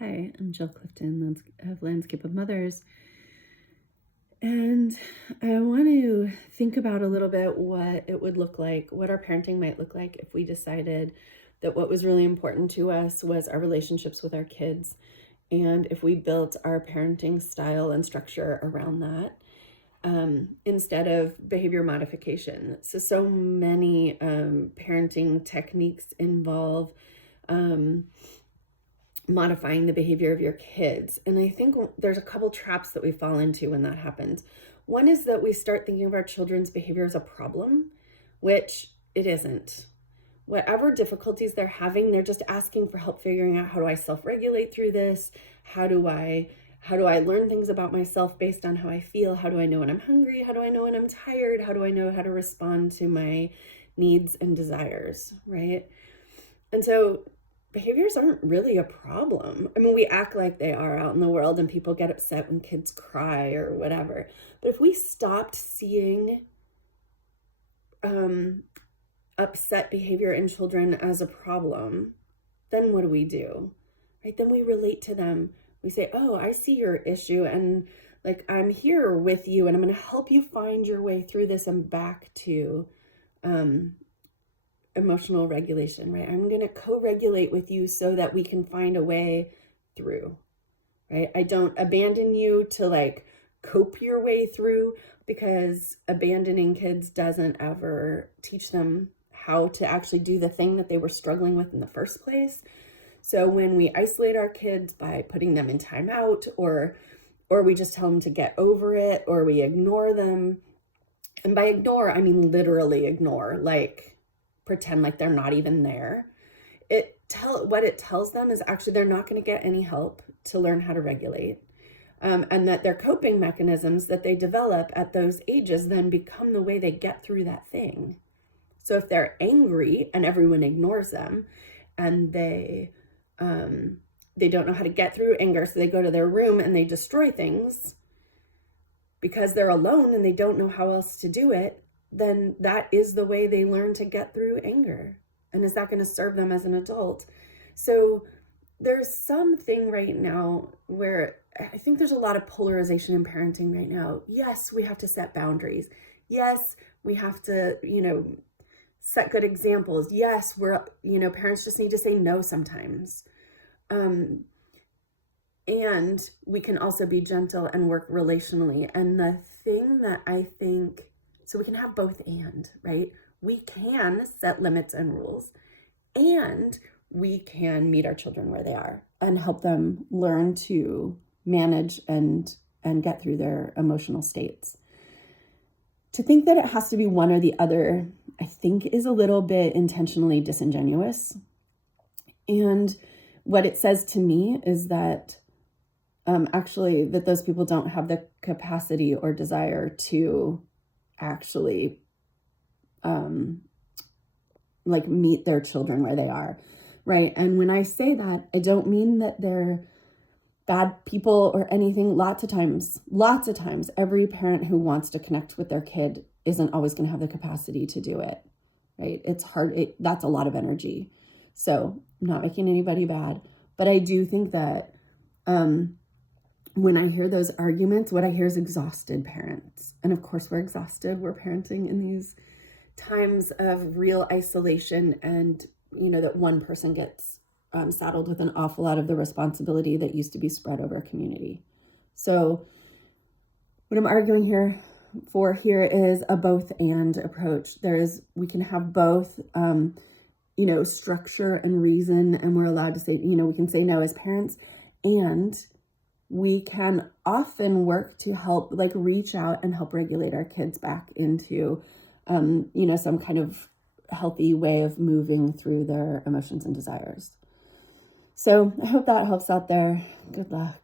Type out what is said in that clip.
Hi, I'm Jill Clifton of Landscape of Mothers, and I want to think about a little bit what it would look like, what our parenting might look like if we decided that what was really important to us was our relationships with our kids, and if we built our parenting style and structure around that, instead of behavior modification. So many parenting techniques involve modifying the behavior of your kids. And I think there's a couple traps that we fall into when that happens. One is that we start thinking of our children's behavior as a problem, which it isn't. Whatever difficulties they're having, they're just asking for help figuring out, how do I self-regulate through this? How do I learn things about myself based on how I feel? How do I know when I'm hungry? How do I know when I'm tired? How do I know how to respond to my needs and desires, right? And so behaviors aren't really a problem. I mean, we act like they are out in the world and people get upset when kids cry or whatever. But if we stopped seeing upset behavior in children as a problem, then what do? Right? Then we relate to them. We say, oh, I see your issue, and like, I'm here with you, and I'm going to help you find your way through this and back to emotional regulation, right? I'm going to co-regulate with you so that we can find a way through, right? I don't abandon you to like cope your way through, because abandoning kids doesn't ever teach them how to actually do the thing that they were struggling with in the first place. So when we isolate our kids by putting them in timeout, or we just tell them to get over it, or we ignore them, and by ignore, I mean literally ignore, like pretend like they're not even there. What it tells them is actually they're not going to get any help to learn how to regulate, and that their coping mechanisms that they develop at those ages then become the way they get through that thing. So if they're angry and everyone ignores them, and they don't know how to get through anger, so they go to their room and they destroy things because they're alone and they don't know how else to do it, then that is the way they learn to get through anger. And is that going to serve them as an adult? So there's something right now where I think there's a lot of polarization in parenting right now. Yes, we have to set boundaries. Yes, we have to, set good examples. Yes, parents just need to say no sometimes. And we can also be gentle and work relationally. And the thing that I think, so we can have both and, right? We can set limits and rules, and we can meet our children where they are and help them learn to manage and get through their emotional states. To think that it has to be one or the other, I think, is a little bit intentionally disingenuous. And what it says to me is that actually that those people don't have the capacity or desire to actually meet their children where they are, right? And when I say that, I don't mean that they're bad people or anything. Lots of times, every parent who wants to connect with their kid isn't always going to have the capacity to do it, right? It's hard. That's a lot of energy. So I'm not making anybody bad, but I do think that when I hear those arguments, what I hear is exhausted parents. And of course, we're exhausted. We're parenting in these times of real isolation, and that one person gets saddled with an awful lot of the responsibility that used to be spread over a community. So what I'm arguing here is a both and approach. We can have both, structure and reason, and we're allowed to say, we can say no as parents, and we can often work to help, reach out and help regulate our kids back into, some kind of healthy way of moving through their emotions and desires. So I hope that helps out there. Good luck.